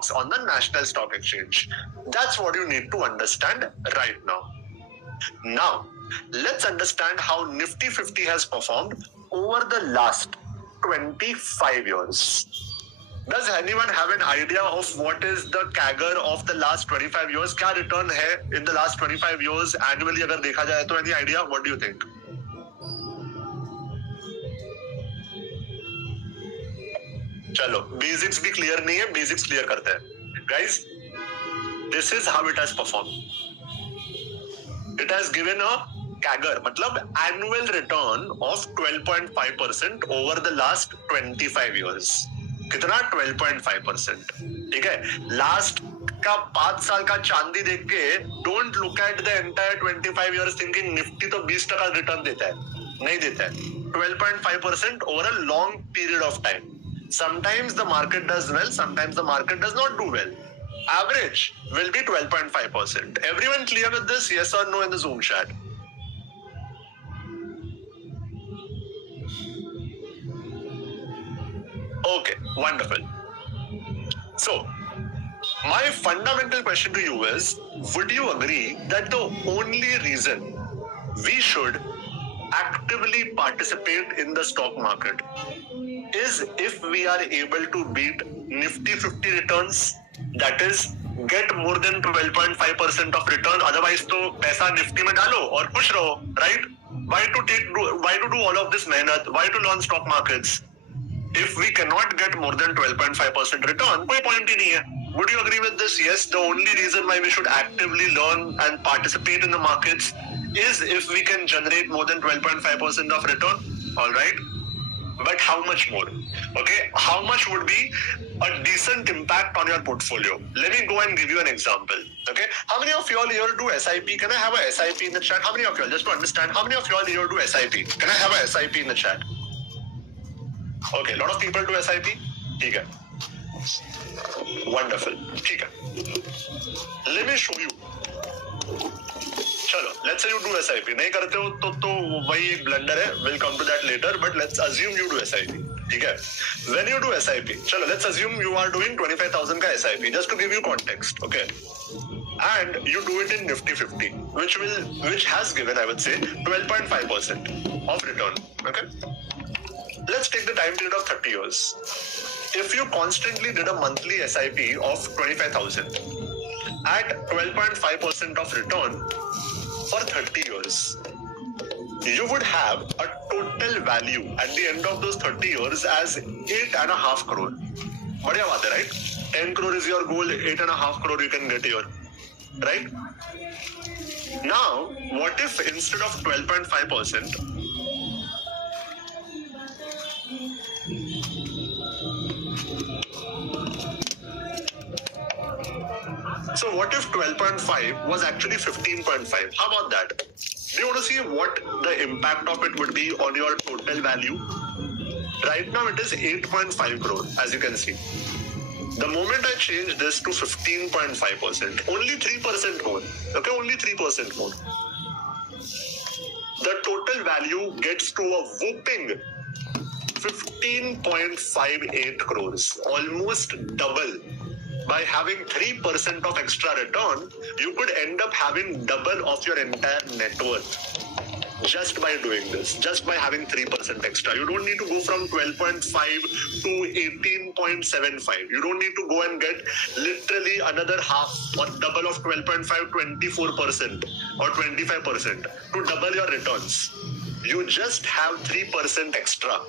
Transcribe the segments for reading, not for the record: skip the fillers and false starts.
stocks on the National Stock Exchange. That's what you need to understand right now. Now, let's understand how Nifty 50 has performed over the last 25 years. Does anyone have an idea of what is the CAGR of the last 25 years? क्या return है in the last 25 years annually अगर देखा जाए तो? Any idea? What do you think? चलो basics भी clear नहीं है, बेसिक्स क्लियर करते हैं. Guys, this is how it has performed. It has given a CAGR, मतलब annual return of 12.5% over the last 25 years. कितना? 12.5%. ठीक है. लास्ट का 5 साल का चांदी देख के don't look at the entire 25 years thinking Nifty तो 20% रिटर्न देता है. नहीं देता है. 12.5% over a long period of time. Sometimes the market does well, sometimes the market does not do well. Average will be 12.5%. Everyone clear with this? Yes or no in the Zoom chat? Okay, wonderful. So, my fundamental question to you is, would you agree that the only reason we should actively participate in the stock market is if we are able to beat Nifty 50 returns, that is, get more than 12.5% of return, otherwise तो पैसा Nifty में डालो और खुश रहो, right? Why to do all of this मेहनत? Why to learn stock markets? If we cannot get more than 12.5% return, कोई point ही नहीं है. Would you agree with this? Yes, the only reason why we should actively learn and participate in the markets is if we can generate more than 12.5% of return. All right. But how much more? Okay, how much would be a decent impact on your portfolio? Let me go and give you an example. Okay, how many of you all here do SIP? Can I have a SIP in the chat? How many of you all, just to understand, how many of you all here do SIP? Can I have a SIP in the chat? Okay, a lot of people do SIP. ठीक है. Wonderful. ठीक है. Let me show you. चलो, let's say you do SIP. नहीं करते हो तो वही एक ब्लंडर है. We'll come to that later. But let's assume you do SIP. ठीक है. When you do SIP, चलो, let's assume you are doing 25,000 का SIP. Just to give you context, okay? And you do it in Nifty 50, which has given, I would say, 12.5% of return. Okay. Let's take the time period of 30 years. If you constantly did a monthly SIP of 25,000 at 12.5% of return for 30 years, you would have a total value at the end of those 30 years as 8.5 crore. बढ़िया बात है, right? 10 crore is your goal, 8.5 crore you can get here, right? Now, what if instead of 12.5%, so what if 12.5 was actually 15.5? How about that? Do you want to see what the impact of it would be on your total value? Right now it is 8.5 crore, as you can see. The moment I change this to 15.5%, only 3% more. Okay, only 3% more. The total value gets to a whopping 15.58 crores, almost double. By having 3% of extra return, you could end up having double of your entire net worth just by doing this, just by having 3% extra. You don't need to go from 12.5 to 18.75. You don't need to go and get literally another half or double of 12.5, 24% or 25% to double your returns. You just have 3% extra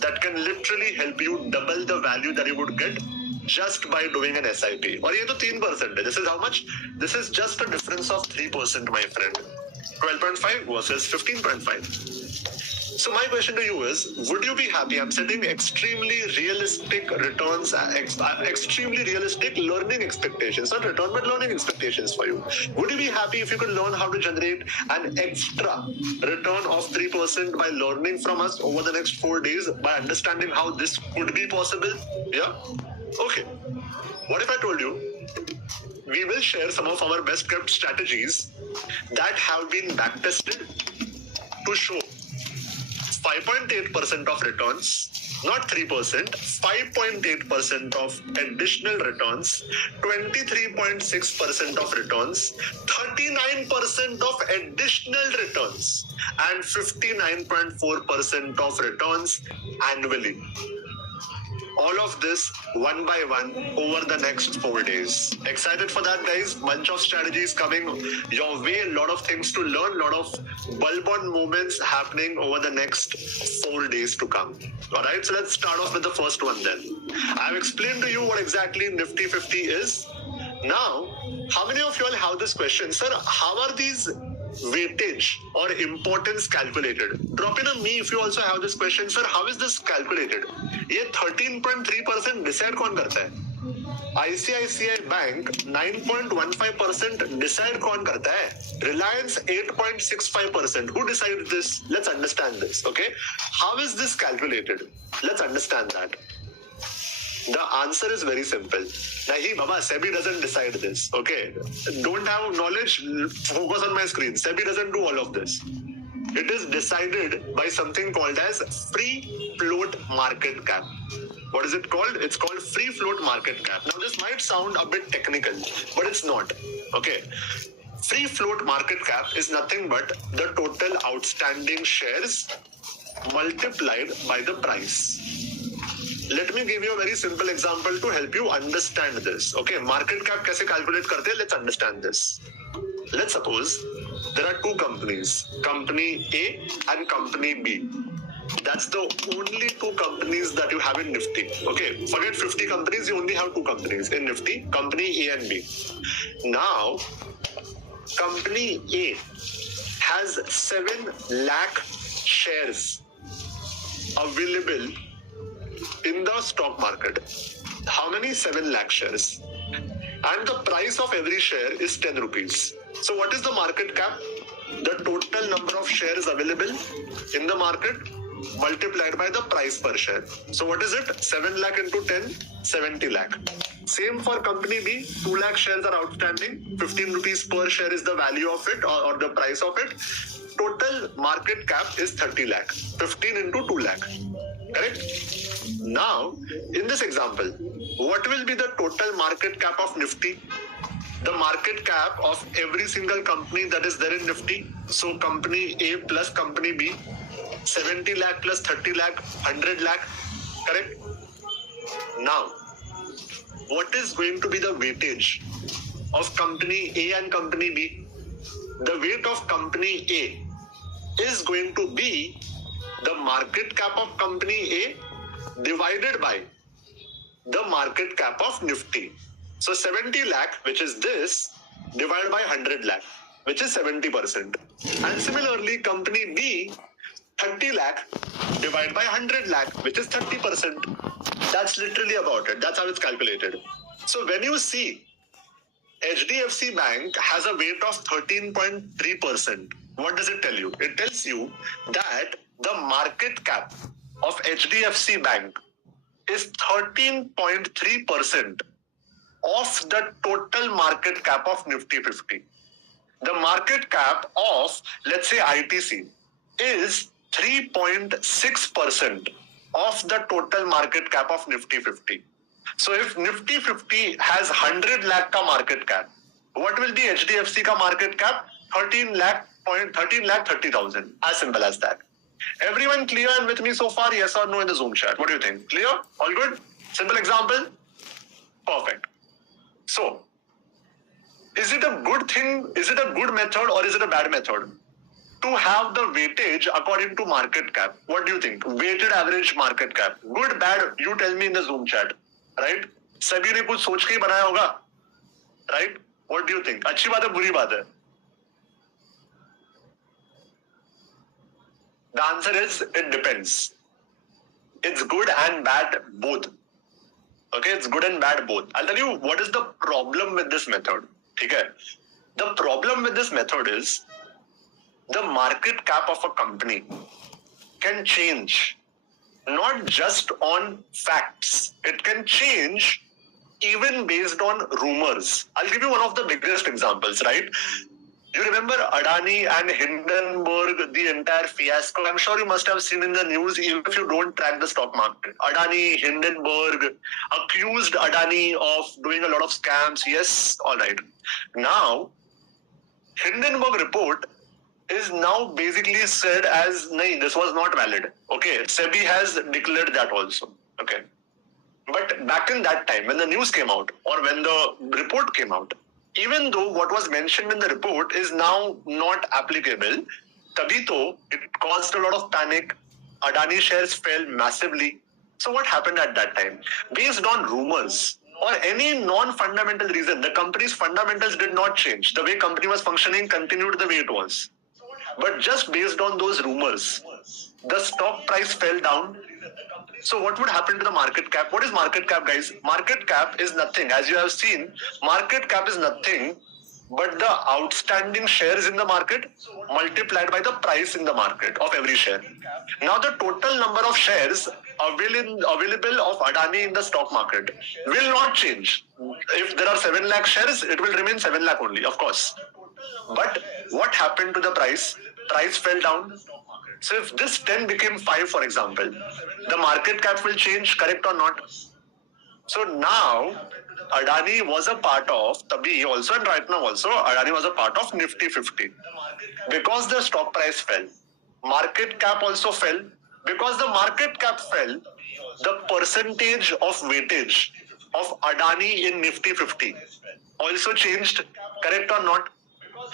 that can literally help you double the value that you would get just by doing an SIP. और ये तो 3% है. This is how much? This is just a difference of 3%, my friend. 12.5 versus 15.5. So my question to you is, would you be happy? I'm setting extremely realistic returns, extremely realistic learning expectations, not return, but learning expectations for you. Would you be happy if you could learn how to generate an extra return of 3% by learning from us over the next 4 days, by understanding how this could be possible? Yeah? Okay. What if I told you we will share some of our best kept strategies that have been backtested to show 5.8% of returns not 3%, 5.8% of additional returns, 23.6% of returns, 39% of additional returns, and 59.4% of returns annually. All of this one by one over the next 4 days. Excited for that, guys? Bunch of strategies coming your way, a lot of things to learn, lot of bulb-on moments happening over the next 4 days to come. All right, so let's start off with the first one then. I've explained to you what exactly Nifty 50 is. Now, how many of you all have this question? Sir, how are these weightage or importance calculated? Drop in a me if you also have this question. Sir, how is this calculated? ये 13.3% decide कौन करता है? ICICI bank 9.15% decide कौन करता है? Reliance 8.65%. Who decides this? Let's understand this. Okay, how is this calculated? Let's understand that. The answer is very simple. Nahi, Baba, SEBI doesn't decide this. Okay, don't have knowledge. Focus on my screen. SEBI doesn't do all of this. It is decided by something called as free float market cap. What is it called? It's called free float market cap. Now, this might sound a bit technical, but it's not. Okay. Free float market cap is nothing but the total outstanding shares multiplied by the price. Let me give you a very simple example to help you understand this. Okay, market cap कैसे calculate करते हैं? Let's understand this. Let's suppose there are two companies, company A and company B. That's the only two companies that you have in Nifty. Okay, forget 50 companies, you only have two companies in Nifty, company A and B. Now, company A has 7 lakh shares available in the stock market. How many? 7 lakh shares. And the price of every share is 10 rupees. So what is the market cap? The total number of shares available in the market multiplied by the price per share. So what is it? 7 lakh into 10, 70 lakh. Same for company B, 2 lakh shares are outstanding. 15 rupees per share is the value of it or the price of it. Total market cap is 30 lakh. 15 into 2 lakh. Correct? Now, in this example, what will be the total market cap of Nifty? The market cap of every single company that is there in Nifty. So company A plus company B, 70 lakh plus 30 lakh, 100 lakh. Correct? Now, what is going to be the weightage of company A and company B? The weight of company A is going to be the market cap of company A divided by the market cap of Nifty. So 70 lakh, which is this, divided by 100 lakh, which is 70%. And similarly, company B, 30 lakh divided by 100 lakh, which is 30%. That's literally about it. That's how it's calculated. So when you see HDFC Bank has a weight of 13.3%, what does it tell you? It tells you that the market cap of HDFC Bank is 13.3% of the total market cap of Nifty 50. The market cap of, let's say, ITC is 3.6% of the total market cap of Nifty 50. So if Nifty 50 has 100 lakh ka market cap, what will be HDFC ka market cap? 13 lakh 30,000. As simple as that. Everyone clear and with me so far? Yes or no in the Zoom chat? What do you think? Clear? All good? Simple example? Perfect. So, is it a good thing? Is it a good method or is it a bad method? To have the weightage according to market cap. What do you think? Weighted average market cap. Good, bad? You tell me in the Zoom chat. Right? सभी ने कुछ सोच के ही बनाया होगा. Right? What do you think? अच्छी बात है, बुरी बात है? The answer is, it depends. It's good and bad both. Okay, it's good and bad both. I'll tell you what is the problem with this method. Okay? The problem with this method is the market cap of a company can change not just on facts. It can change even based on rumors. I'll give you one of the biggest examples, right? You remember Adani and Hindenburg, the entire fiasco? I'm sure you must have seen in the news, even if you don't track the stock market. Adani, Hindenburg accused Adani of doing a lot of scams. Yes, all right. Now, Hindenburg report is now basically said as, nahi, this was not valid. Okay, SEBI has declared that also. Okay. But back in that time, when the news came out or when the report came out, even though what was mentioned in the report is now not applicable, tabhi it caused a lot of panic. Adani shares fell massively. So what happened at that time? Based on rumors or any non-fundamental reason, the company's fundamentals did not change. The way company was functioning continued the way it was. But just based on those rumors, the stock price fell down. So what would happen to the market cap? What is market cap, guys? Market cap is nothing. As you have seen, market cap is nothing but the outstanding shares in the market multiplied by the price in the market of every share. Now the total number of shares available of Adani in the stock market will not change. If there are 7 lakh shares, it will remain 7 lakh only, of course. But what happened to the price? Price fell down. So if this 10 became 5, for example, the market cap will change, correct or not? So now Adani was a part of, Tabi also and right now also, Adani was a part of Nifty 50. Because the stock price fell, market cap also fell. Because the market cap fell, the percentage of weightage of Adani in Nifty 50 also changed, correct or not?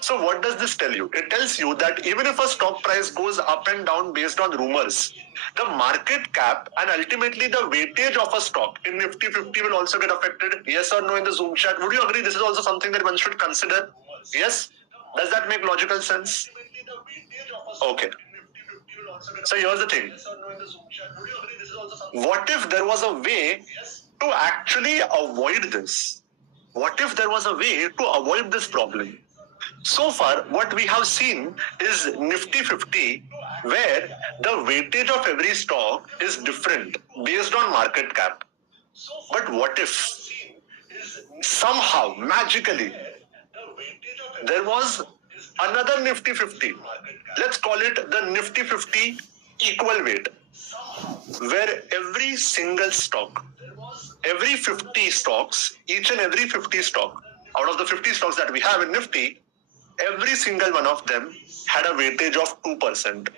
So what does this tell you? It tells you that even if a stock price goes up and down based on rumors, the market cap and ultimately the weightage of a stock in Nifty 50 will also get affected. Yes or no in the Zoom chat? Would you agree this is also something that one should consider? Yes? Does that make logical sense? Okay. So here's the thing. What if there was a way to actually avoid this? What if there was a way to avoid this problem? So far, what we have seen is Nifty 50, where the weightage of every stock is different based on market cap. But what if somehow, magically, there was another Nifty 50? Let's call it the Nifty 50 equal weight, where every single stock, every 50 stocks, each and every 50 stock, out of the 50 stocks that we have in Nifty, every single one of them had a weightage of 2%.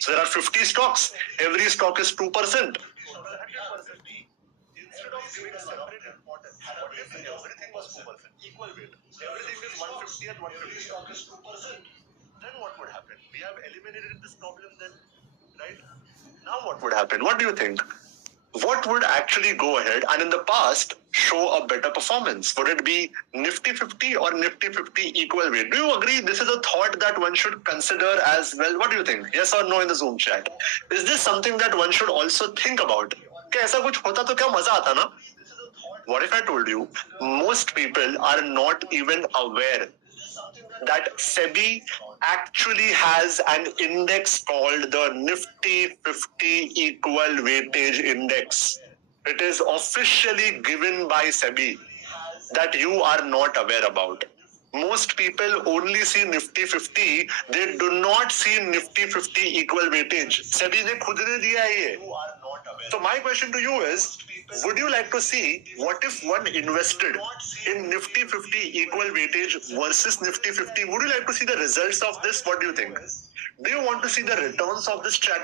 So there are 50 stocks, every stock is 2%. Instead of giving separate importance, everything was 2%, equal weight. Everything is 150 and 150 stock is 2%. Then what would happen? We have eliminated this problem then, right? Now what would happen? What do you think? What would actually go ahead and in the past show a better performance? Would it be Nifty 50 or Nifty 50 equal weight? Do you agree this is a thought that one should consider as well? What do you think? Yes or no in the Zoom chat? Is this something that one should also think about? क्या ऐसा कुछ होता तो क्या मजा आता ना? What if I told you most people are not even aware that SEBI actually has an index called the Nifty 50 Equal Weightage Index. It is officially given by SEBI that you are not aware about. Most people only see Nifty 50, they do not see Nifty 50 equal weightage. SEBI ने खुद ने दिया है ये. So my question to you is, would you like to see what if one invested in Nifty 50 equal weightage versus Nifty 50? Would you like to see the results of this? What do you think? Do you want to see the returns of this strategy?